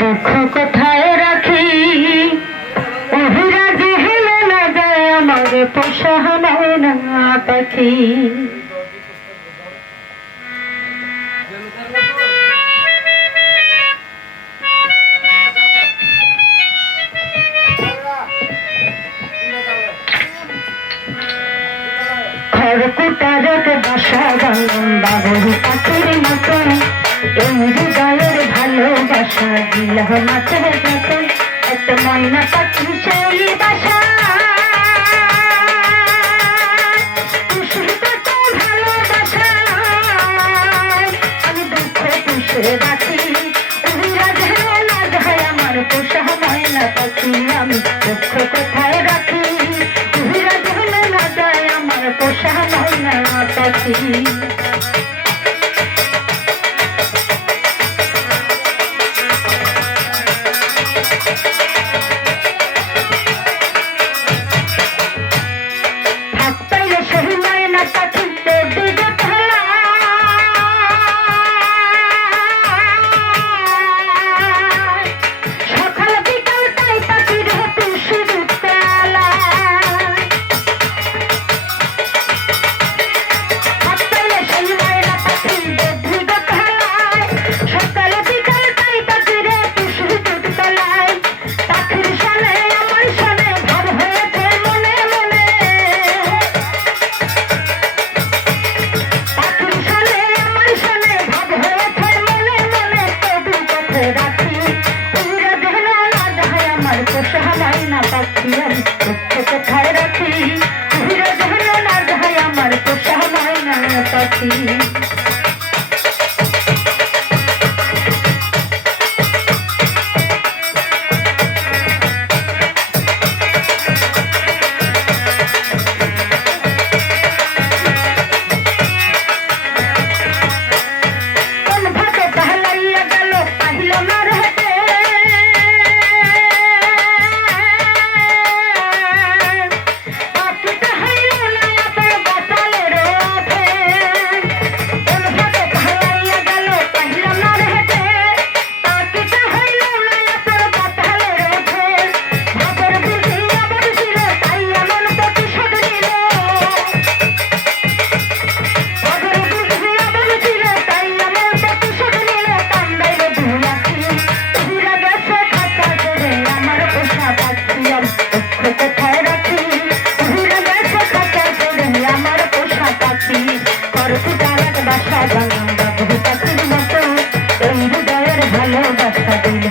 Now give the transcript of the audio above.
দুঃখ কোথায় রাখি অভিরাজ হেলে না যায় আমার পোষা ময়না পাখি। খড়কুটারের বাসা বাংলাম বাবুর পাখির মতন, এই হৃদয়ের ভালোবাসা দিলাম মাছের মতন, একটা ময়না পাখি সেই বাসা ভালোবাসা আমি দুঃখ পুষে রাখি অভিরাজ না যায় আমার পোষা ময়না পাখি। আমি দুঃখ কোথায় রাখি অভিরাজ না যায় আমার পোষা ময়না পাখি। কোথায় রাখি অভিরাজ না যায় আমার পোষা ময়না পাখি। বাসা বাংলা পাখির মতো এই হৃদয়ের ভালোবাসা দিল